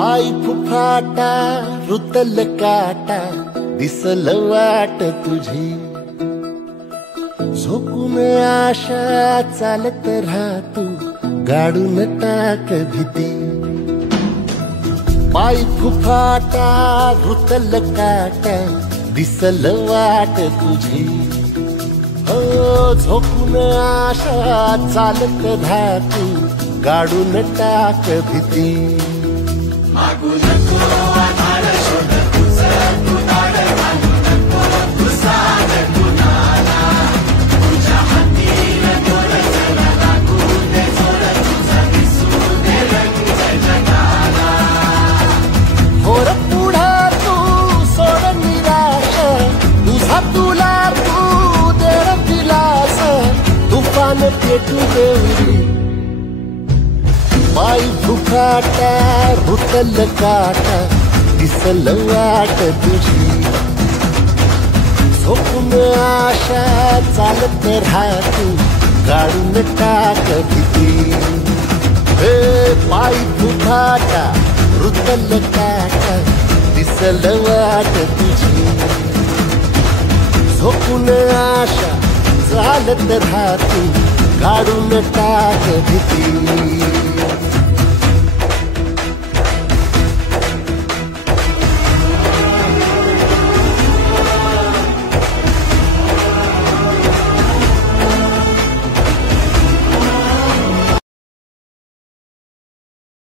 पायी फुफाटा रुतल काटा दिसल वाट तुझी झोकून आशा चालत राहतू गाडून टाक भीती पायी फुफाटा रुतल काटा दिसल वाट तुझी झोकून आशा चालत राहतू गाडून टाक भीती मागू नको आधार शोध तुझं तू दाड घालू नको तू साध कुणाला तुझ्या हातीन दोर जरा लागू दे जोर तुझा दिसू दे रंग जगाला होर पुढा तू सोड निराश तुझा तुला तू दे दिलास तुफान पेटू देवरी पायी फुफाटा रुतल काटा दिसल वाट तुझी झोपून आशा चालत राहतू गाडून टाक भीती पायी फुफाटा रुतल काटा दिसल वाट तुझी झोपून आशा चालत राहतू गाडून टाक भीती